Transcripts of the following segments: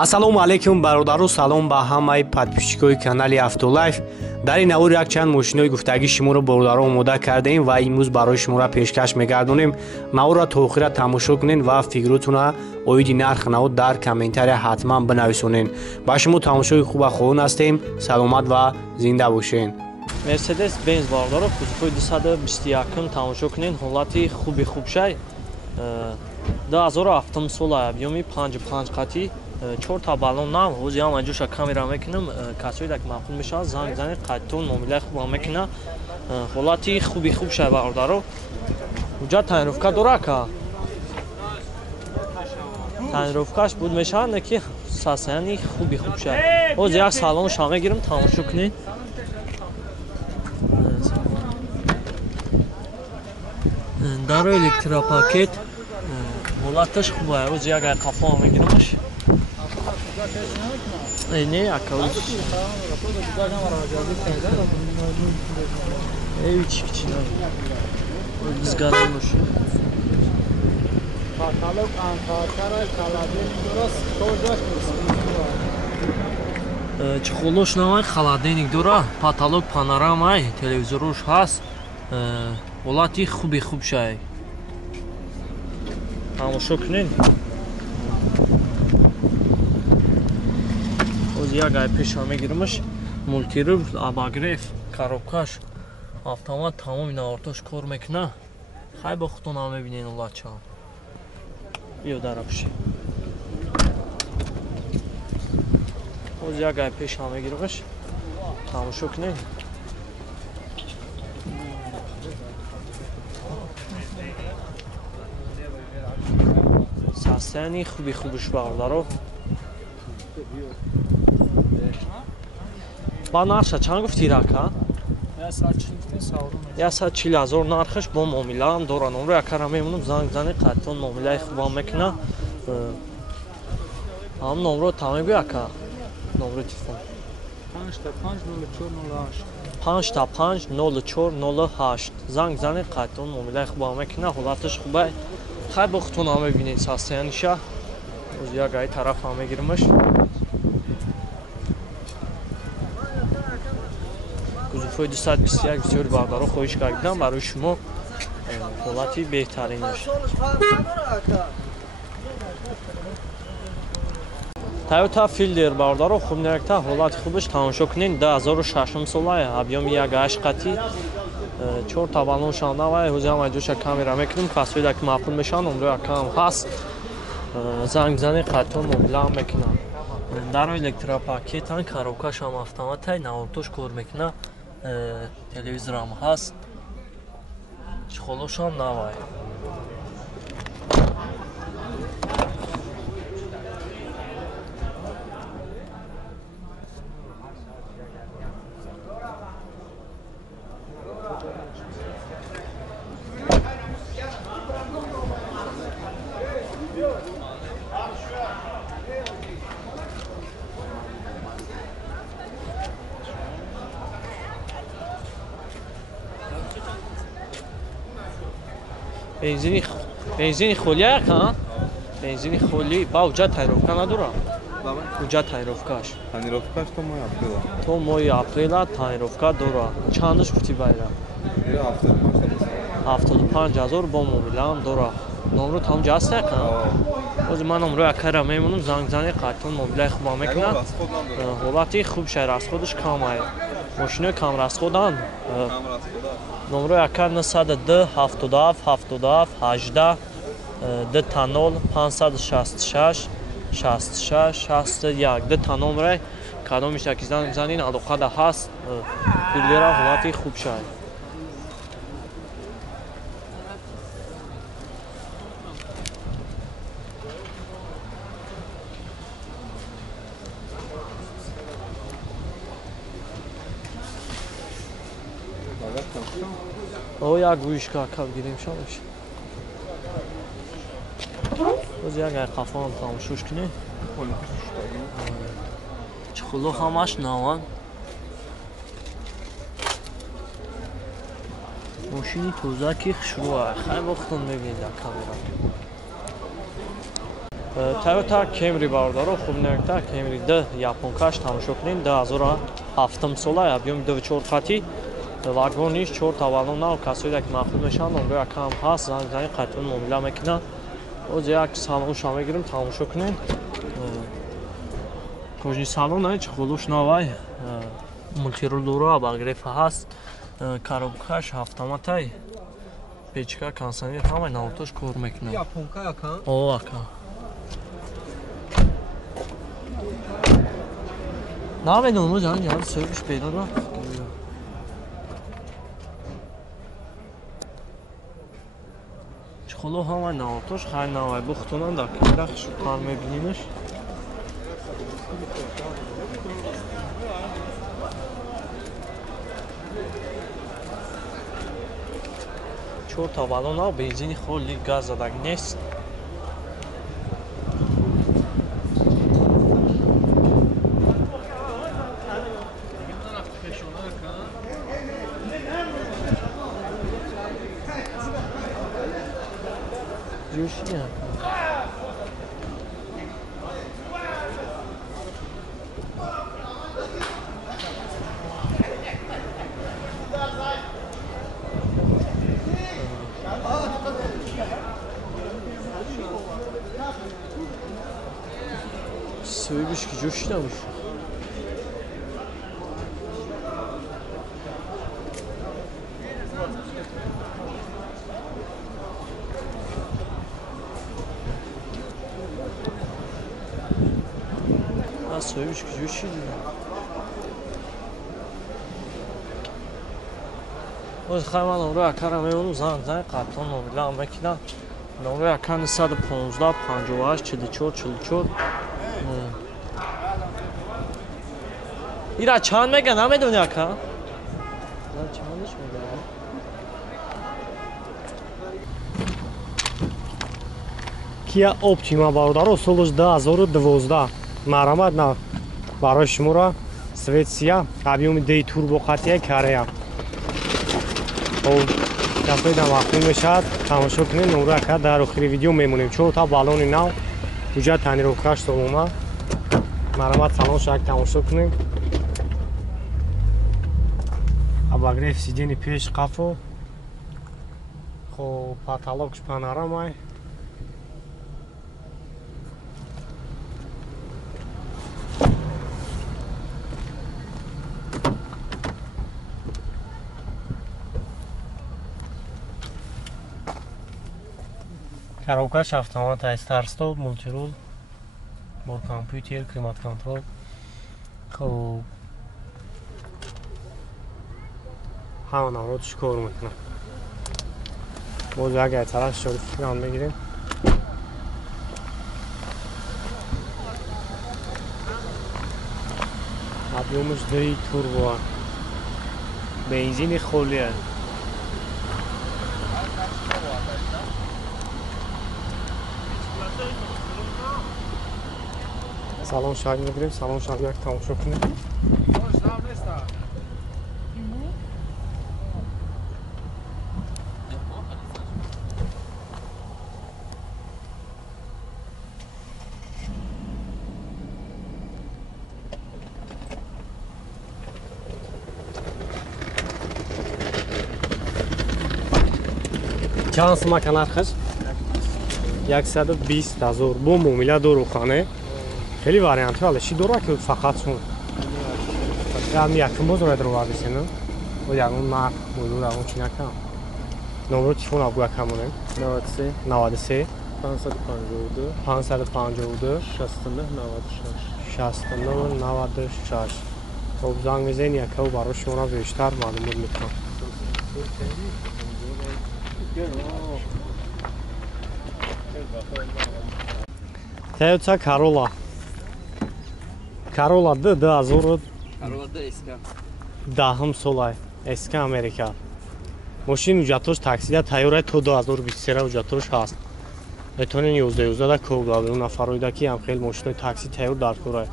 ассалому алайкум бародару, салом ба ҳамаи подписчикои канали Автолайф. дар ин аввор якчанд мошинои гуфтагии шуморо бародаро омода кардаем ва имрӯз барои шуморо пешкаш мегардонем. навора то охира тамошо кунед ва фикротуна оиди нарх навод дар комментария ҳатман бинависонед. ба шумо тамошои хуба хоҳон ҳастем. саломат ва зинда бошед. Mercedes Benz бародаро кузуфои 221 тамошо кунед. ҳолати хуби хубшай 2007 сола объёми 55 қати 4 та балон нам ҳози ҳам аҷоша камера мекунам касои дак маъқул мешавад занг зани қайтон муомилаи хуб мекуна ҳолати хуби хубшай бародаро ҳуҷҷат таъинровка дора ка таъинровкаш буд мешавад ки сасаяни хуби хубшай ҳози як салонша мегирам тамошо кунед даро электропакет ҳолаташ хубае ҳози як қафо мегирамаш не акаус эвичи кичина изгарамаш каталог анкаркара каладен дурас тоҷаш чихолош намай халаденик дора паталог панорамай телевизоруш ҳаст ҳолати хуби хубшай тамошо кунед як ай пеша мегирамаш мултирул абагреф коробкаш автомат тамоми наворташ кор мекуна хай ба худтон ҳам мебинен улача биё дарапши оз як ай пеша мегирамаш тамошо кунед сасяни хуби хубиш бародаро ба нарша чанд гуфти рака 140,000 нархаш бо муомилаам дора номро якара мемонам занг зани қайтон муомилаи хубам мекуна ҳам номро тамегӯ яка номро телефон 5 занг зани қайтон муомилаи хубам мекуна ҳолаташ хубай хай бо худтон ҳам мебинед сасаяниша оз як ай тараф ҳам мегирамаш кузуфои 221 бисёри бародаро хоҳиш кардам барои шумо ҳолати беҳтаринаш Toyota Fielder бародаро хуб неракта ҳолати хубаш тамошо кунед 2006 сола объёми 1.8 қати 4 та балон шавнавай ҳози ҳам аҷоша камера мекунам касои дак маъқул мешавад номро якам ҳаст занг зани қайтон муомилаам мекунам даро электропакетан коробкашам автоматай навортош кор мекуна телевизорам ҳаст чихолошам навай бензини холӣ яка бензини холӣ ба ҳуҷҷат таъинровка надора ҳуҷҷат таъинровкаш то моҳи апрела таъинровка дора чандаш гуфти байра 75,000 бо муомилаам дора номро тамҷа ҳаст яка ҳози ман номро якара мемонам занг зани қайтон муомилаи хубам мекунад ҳолати хубшай расходаш камай мошинои камрасходанд номро яка 902 77 77 18 2 566 66 61 2 номрай кадомиш яки занг занин алоқада ҳаст филдера ҳолати хубшай як гӯишка каб гирем шамаш оз як ай қафоам тамошош кунед чихуло ҳамаш наван ماشینی توزکی شروع خیلی وقت نمی‌بینید کامرا Toyota Camry бардоро хуб некта Camry D японкаш тамошо кунед 2007 сола объёми 2.4 хати вагониш 4 таваллон касоида ки махсус мешаванд номерои акам ҳаст занг зани қайтон муомила мекунанд оз як салонша мегирем тамошо кунед кожни салон чӣ хулуш навай мултирул дура багрефа ҳаст коробкаш автоматай печка кондиционер ҳамаи навотош кор мекунад японка акам о акам намедонам ҷан сӯбиш педо рафт чухуло ҳамаи навотош хайр навай бухтонанд акирах шукар мебининаш чор таваллон бензини холи газ задаг нест Juşya. Söylemiş ki coşlamış. Söylemiş ki coşuyor. Oz xayman nomro akara meonu zang qaton nomila makina nomro akan 115 58 44 44 ира чанд меган намедони ака чандш меган Kia Optima бародаро солаш 2012 марамад на барои шуморо Светсия объёми D турбо қатия Корея касои да махсус мешавад тамошо кунед номро ака дар охири видео мемонем 4 та баллони нав ҳуҷҷат танировкаш солома марамад салон шак тамошо кунед обогрев сидени пеш қафо хо потолокш панорамай коробкаш автомат аст старт-стоп мултирул бо компютер климат контрол хоб ҳама навротиш кор мекунад боз агар тараф шорификрам мегирем объёмиш даи турбо бензини холия салон шаг мегирем салон шаг як тамошо кунем чанд сумака нархаш 120 000 бо муомила дору хане хеле варианти вале чӣ дора ки фақат чун ям якум бозора дровардисена бо ягон нарх муду ягон чи накам номро телефон абгӯ акамонем 93 93 552 552 69 96 хоб занг мезени якав барои шуморо бештар маълумот метавам Toyota Corolla Corolla D 2010 сола SK Amerika мошин ҳуҷҷатош таксида тайёра то 2023 ҳуҷҷатош ҳаст метавонед 11 да кӯб нафароида ки ҳам хеле мошинои такси тайёр дар кора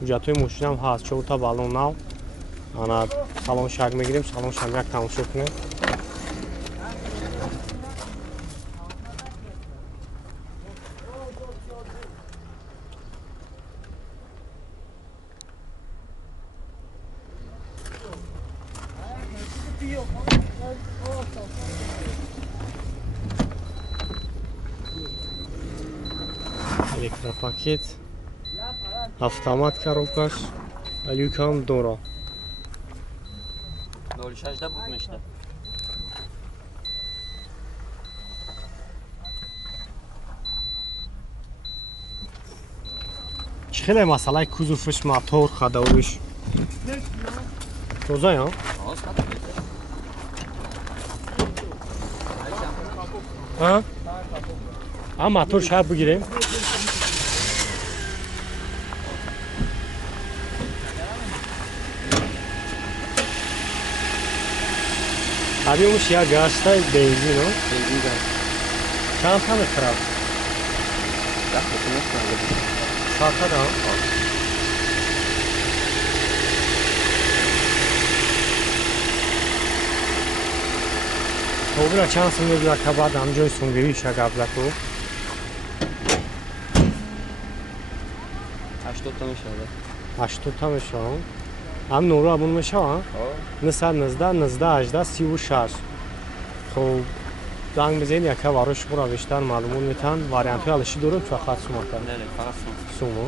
ҳуҷҷатои мошинам ҳаст 4 та баллон нав ана салон шаг мегирем салон шаг як тамошо кунем Электропакет, автомат коробкаш, алюкам доро. 06 да будмешта. خیلی مسئله کوزوفش موتور خداوش توزه یا؟ ها؟ هم موتور شاید بگیریم ابھی اونش یا گاشته بنزین ها؟ Benzin gaz. چند تا میخرم؟ Da kutumu kullandım. ساعت ها؟ Obra çansın bir akabad amcoy sungiri şagabla ko. 80 tane şöyle. 80 تا میشه هم نورو ابون میشه ها نسا 19 36 خب زنگ بزنید یکا واروش برا بیشتر معلومون میتن واریانتی alışi durun فقط سوما کن Ne fakat son. سومو